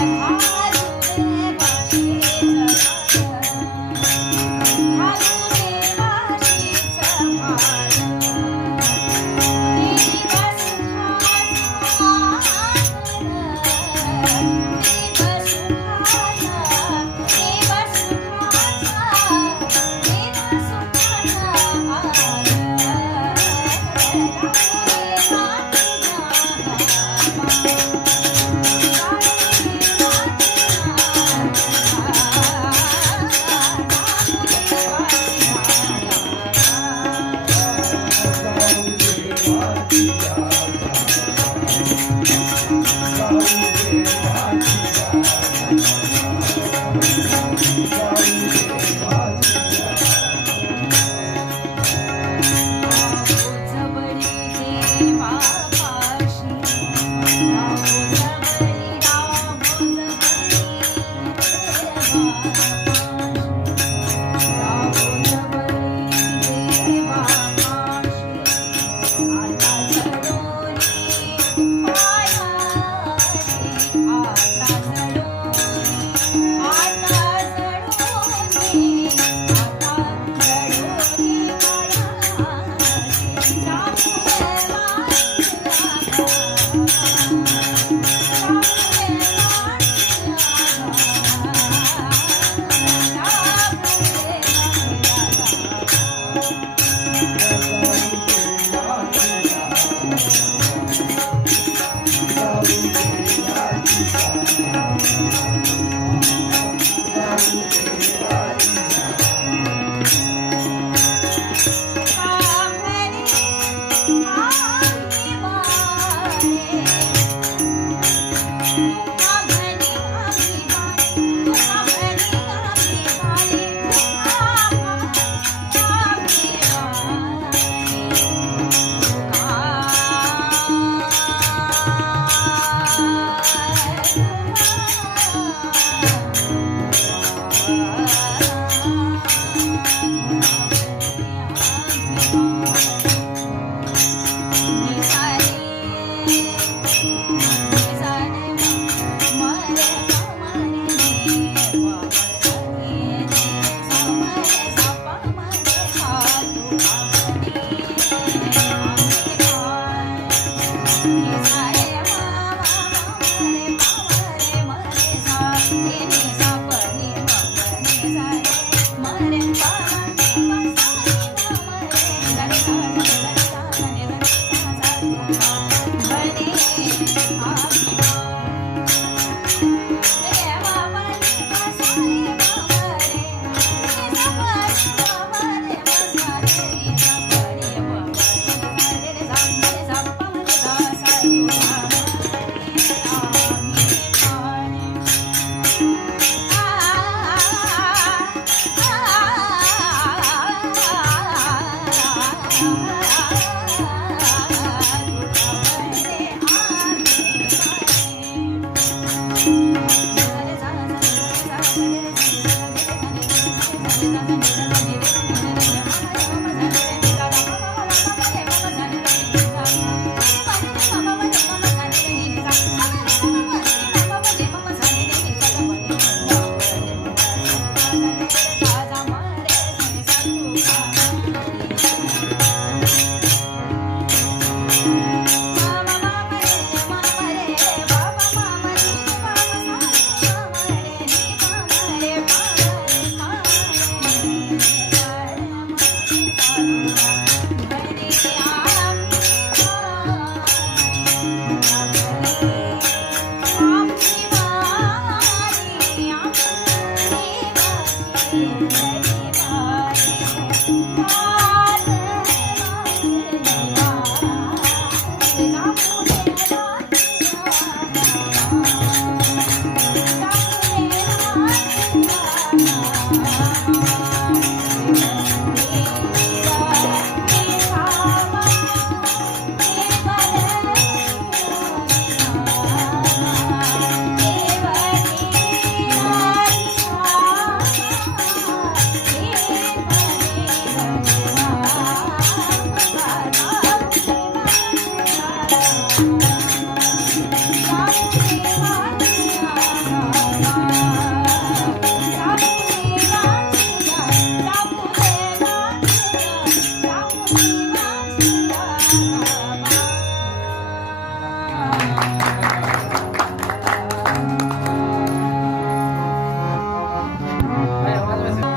Ai.